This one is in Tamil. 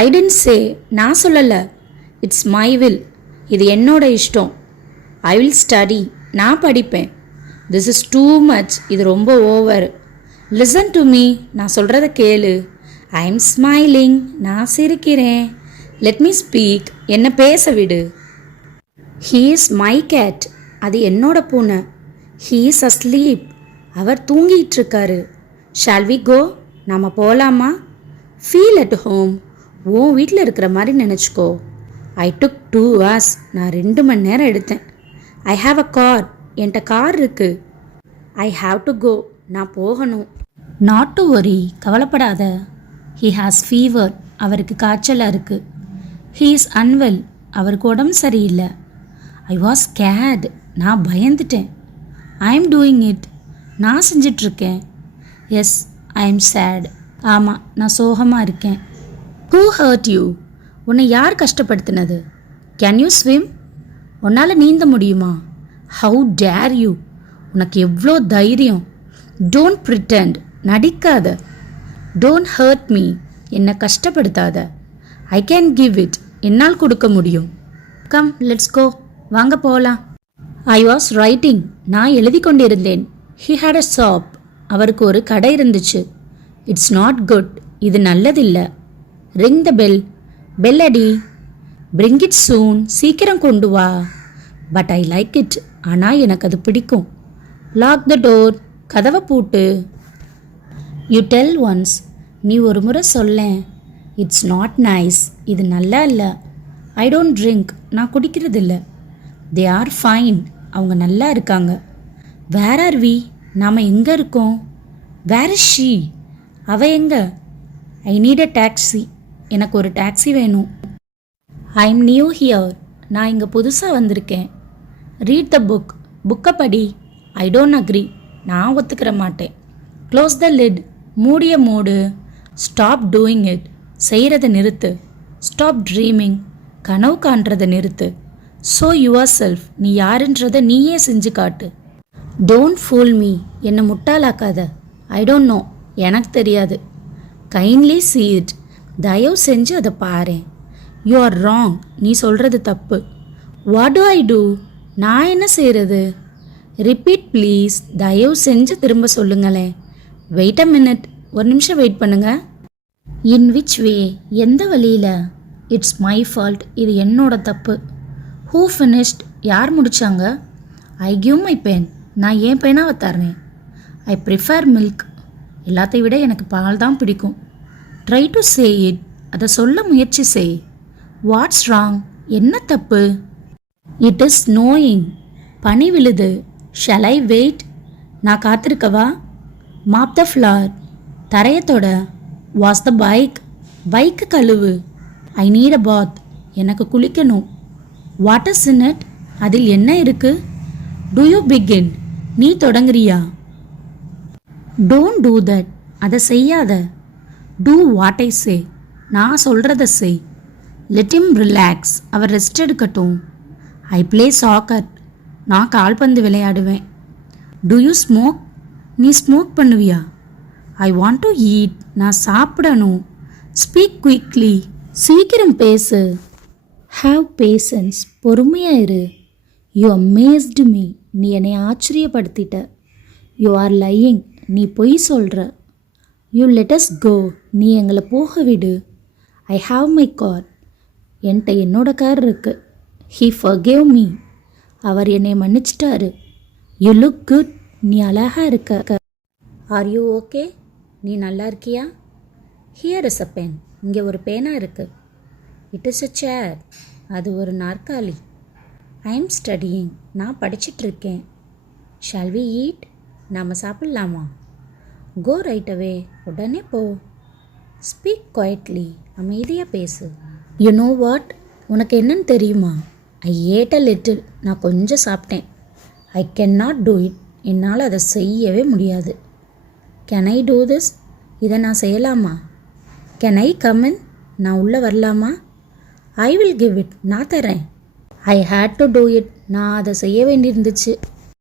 ஐ டென்ட் சே, நான் சொல்லலை. இட்ஸ் மை வில், இது என்னோட இஷ்டம். ஐ வில் ஸ்டடி, நான் படிப்பேன். திஸ் இஸ் டூ மச், இது ரொம்ப ஓவர். லிசன் டு மீ, நான் சொல்கிறத கேளு. ஐ எம் ஸ்மைலிங், நான் சிரிக்கிறேன். லெட் மீ ஸ்பீக், என்னை பேச விடு. ஹீ இஸ் மை கேட், அது என்னோட பூனை. ஹீ இஸ் அஸ்லீப், அவர் தூங்கிட்டு இருக்காரு. ஷால் வி கோ, நாம் போகலாமா? ஃபீல் அட் ஹோம், உன் வீட்டில் இருக்கிற மாதிரி நினச்சிக்கோ. ஐ டுக் 2 hours, நான் 2 மணி நேரம் எடுத்தேன். ஐ ஹாவ் அ கார், என்கிட்ட கார் இருக்குது. ஐ ஹாவ் டு கோ, நான் போகணும். நாட் டு வரி, கவலைப்படாத. ஹீ ஹாஸ் ஃபீவர், அவருக்கு காய்ச்சலாக இருக்குது. ஹீ இஸ் அன்வெல், அவருக்கு உடம்பு சரியில்லை. ஐ வாஸ் ஸ்கேர்ட், நான் பயந்துட்டேன். ஐ எம் டூயிங் இட், நான் செஞ்சிட்ருக்கேன். எஸ், ஐ எம் சேட், ஆமாம், நான் சோகமாக இருக்கேன். ஹூ ஹர்ட் யூ, உன்னை யார் கஷ்டப்படுத்தினது? கேன் யூ ஸ்விம், உன்னால் நீந்த முடியுமா? ஹவு டேர் யூ, உனக்கு எவ்வளோ தைரியம்? டோன்ட் ப்ரிட்டெண்ட், நடிக்காத. டோன்ட் ஹர்ட் மீ, என்னை கஷ்டப்படுத்தாத. ஐ கேன் கிவ் இட், என்னால் கொடுக்க முடியும். கம் லெட்ஸ் கோ, வாங்க போகலாம். ஐ வாஸ் ரைட்டிங், நான் எழுதி கொண்டிருந்தேன். ஹி ஹேட் அ ஷாப், அவருக்கு ஒரு கடை இருந்துச்சு. இட்ஸ் நாட் குட், இது நல்லதில்லை. ரிங் த பெல், பெல் அடி. பிரிங் இட் சூன், சீக்கிரம் கொண்டு வா. பட் ஐ லைக் இட், ஆனால் எனக்கு அது பிடிக்கும். லாக் த டோர், கதவை பூட்டு. யூ டெல் ஒன்ஸ், நீ ஒரு முறை சொல்லேன். இட்ஸ் நாட் நைஸ், இது நல்லா இல்லை. ஐ டோன்ட் ட்ரிங்க், நான் குடிக்கிறதில்ல. தே ஆர் ஃபைன், அவங்க நல்லா இருக்காங்க. வேர் ஆர் வி, நாம் எங்கே இருக்கோம்? வேர் இஸ் ஷீ, அவ எங்க? ஐ நீட் அ டாக்ஸி, எனக்கு ஒரு டாக்ஸி வேணும். ஐ எம் நியூ ஹியர், நான் இங்கே புதுசாக வந்திருக்கேன். ரீட் த புக், புக்கை படி. ஐ டோன்ட் அக்ரி, நான் ஒத்துக்கிற மாட்டேன். க்ளோஸ் த லிட், மூடிய மூடு. ஸ்டாப் டூயிங் இட், செய்கிறத நிறுத்து. ஸ்டாப் ட்ரீமிங், கனவு காண்றதை நிறுத்து. ஸோ யுவர் செல்ஃப், நீ யாருன்றதை நீயே செஞ்சு காட்டு. டோன்ட் ஃபூல் மீ, என்னை முட்டாளாக்காத. ஐ டோன்ட் நோ, எனக்கு தெரியாது. கைண்ட்லி see it, தயவு செஞ்சு அதை பாரு. யூ ஆர் ராங், நீ சொல்கிறது தப்பு. வாட் டு ஐ டூ, நான் என்ன செய்கிறது? ரிப்பீட் ப்ளீஸ், தயவு செஞ்சு திரும்ப சொல்லுங்களேன். வெயிட் அ மினிட், ஒரு நிமிஷம் வெயிட் பண்ணுங்க. இன் விச் வே, எந்த வழியில்? இட்ஸ் மை ஃபால்ட், இது என்னோட தப்பு. ஹூ ஃபினிஷ்ட், யார் முடித்தாங்க? ஐ கிவ் மை பென், நான் ஏன் பேனாவை தர்றேன். ஐ ப்ரிஃபர் மில்க், எல்லாத்தையும் விட எனக்கு பால் தான் பிடிக்கும். ட்ரை டு சே இட், அதை சொல்ல முயற்சி செய். வாட்ஸ் ராங், என்ன தப்பு? இட் இஸ் ஸ்னோயிங், பனி விழுது. ஷல் ஐ வெயிட், நான் காத்திருக்கவா? மாப் த ஃப்ளார், தரையத்தோட. வாஷ் த பைக், பைக்கு கழுவு. ஐ நீட் அ பாத், எனக்கு குளிக்கணும். வாட் இஸ் இன் இட், அதில் என்ன இருக்கு? டு யூ பிகின், நீ தொடங்குறியா? டோன்ட் டூ தட், அதை செய்யாத. டூ வாட் ஐ சே, நான் சொல்கிறத செய். லெட் ஹிம் ரிலாக்ஸ், அவர் ரெஸ்ட் எடுக்கட்டும். ஐ பிளே சாக்கர், நான் கால்பந்து விளையாடுவேன். டு யூ ஸ்மோக், நீ ஸ்மோக் பண்ணுவியா? ஐ வாண்ட் டு ஈட், நான் சாப்பிடணும். ஸ்பீக் குயிக்லி, சீக்கிரம் பேசு. ஹாவ் பேஷன்ஸ், பொறுமையாயிரு. யூ அமேஸ்டு மீ, நீ என்னை ஆச்சரியப்படுத்திட்ட. யூ ஆர் லையிங், நீ பொய் சொல்கிற. யூ லெட் அஸ் கோ, நீ எங்களை போக விடு. ஐ ஹாவ் மை கார், என்கிட்ட என்னோட கார் இருக்கு. ஹீ ஃபர்கேவ் மீ, அவர் என்னை மன்னிச்சிட்டாரு. யூ லுக் குட், நீ அழகாக இருக்க. ஆர் யூ ஓகே, நீ நல்லா இருக்கியா? ஹியர் இஸ் அ பென், இங்கே ஒரு பேனா இருக்கு. இட் இஸ் அ சேர், அது ஒரு நாற்காலி. ஐ எம் ஸ்டடியிங், நான் படிச்சிட்ருக்கேன். ஷால் வி ஈட், நாம் சாப்பிட்லாமா? கோ ரைட் அவே, உடனே போ. ஸ்பீக் குவைட்லி, அமைதியாக பேசு. யூ நோ வாட், உனக்கு என்னன்னு தெரியுமா? ஐ ஏட் அ லிட்டில், நான் கொஞ்சம் சாப்பிட்டேன். I can not do it, என்னால் அதை செய்யவே முடியாது. கேன் ஐ டூ திஸ், இதை நான் செய்யலாமா? கேன் ஐ கம் இன், நான் உள்ளே வரலாமா? ஐ வில் கிவ் இட், நான் தரேன். ஐ ஹேட் டு டூ இட், நான் அதை செய்ய வேண்டியிருந்துச்சு.